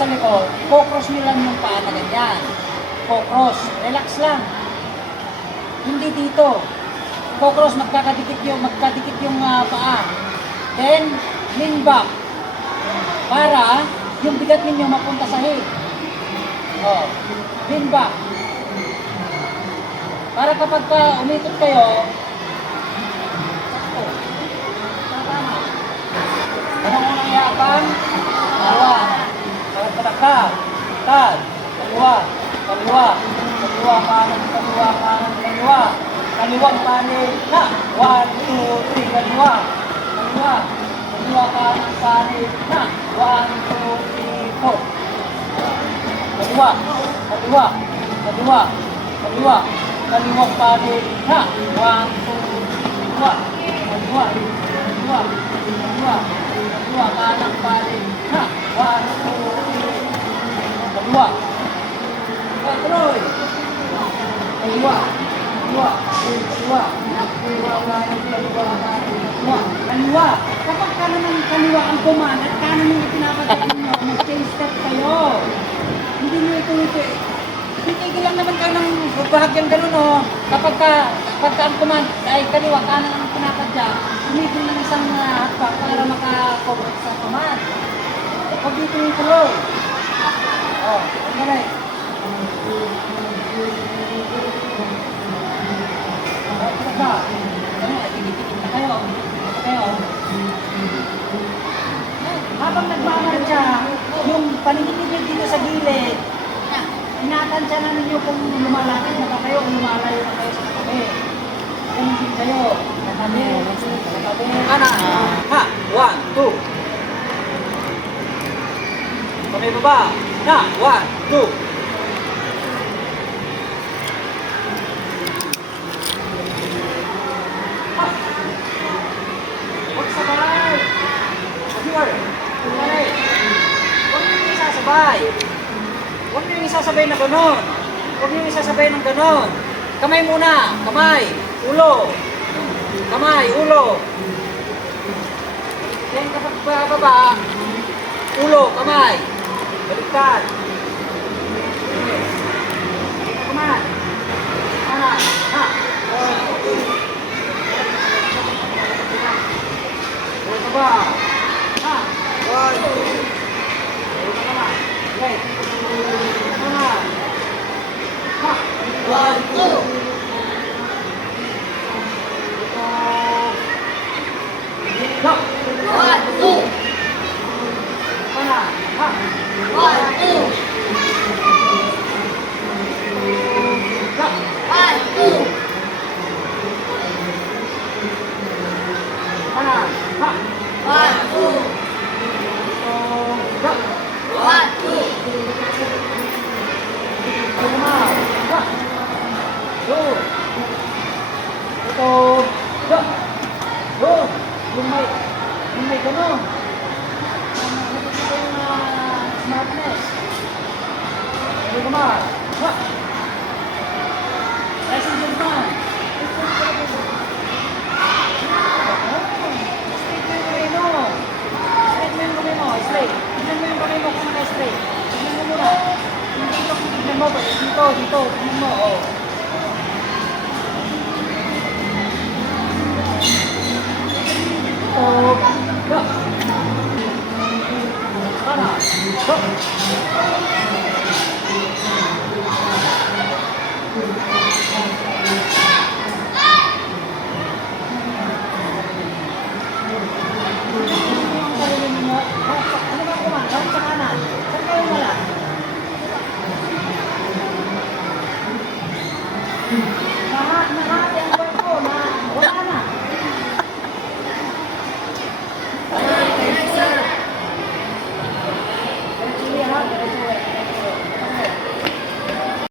sa likod, focus nyo lang yung paa na ganyan. Focus. Relax lang. Hindi dito. Focus, magkadikit yung paa. Then, lean back. Para yung bigat ninyo mapunta sa hip. Oh, lean back. Para kapag umitot kayo, anong unang iyakan? Dalawa. Kalagpadak. Tad. Kaliwa. Kaliwa. Kaliwa, kanan, kaliwa, kanan, kaliwa. Kaliwang panin. Na. 1, 2, 3. Kaliwa. Kaliwa. Kaliwa, kanan, panin. Na. 1, 2, 3, 4. Kaliwa. Kaliwa. Kaliwa. Kaliwa. Kaliwang panin. Na. 1, 2, 3, 4. Kaliwa. Kaliwa. Kaliwa. Kaliwa, kanan, panin. Na. 1, 2, 3. Kaliwa. Tuloy. Kaliwa. Kaliwa. Kaliwa. Kaliwa, kanan, kaliwa, kanan, kaliwa. Kaliwa. Kapag kanan ng kaliwa ang command at kanan yung ipinapadaan nyo, mag-change step kayo. Hindi nyo ito. Titigil lang naman kayo ng bahagyang ganun, oh. Kapag ang command ay kaliwa, kanan ang pinapadya, tumigil ng isang hatpak para makakover sa command. Huwag dito yung tuloy. Oh, ganun. Habang nagmamarcha, yung paninigil dito sa gilid, inatansya na ninyo kung lumalapit na kayo o lumalayo na kayo sa katabi. Ganun din kayo. Katabi. Kanan. Ha. 1, 2. Kami baba. Na. 1, 2. Huwag niyo isasabay na gano'n. Huwag niyo isasabay ng gano'n. Kamay muna. Kamay. Ulo. Kamay. Ulo. Then kapag bababa, ulo. Kamay. Baliktad. Kamay. Kanan. Ha. Baba. Ha. 1, 2. Okay. Kanan. Ha. 1, 2. Go. 1, 2. Kanan. Ha. 1, 2. Go. 1, 2. Kanan. Ha. 1, 2. Go. 1, 2. Go. Ito. Go. Go. Yung may gano'n. Ito yung smartness. Ito naman. Ha. Passenger man. Straight mo yung kamay mo. Straight mo yung kamay mo. Straight. Tignan mo yung kamay mo kung naka-straight. Tignan mo muna. Hindi ito tignan mo. Dito. Tignan mo. Oh. Ito. Go. Kanan. Go.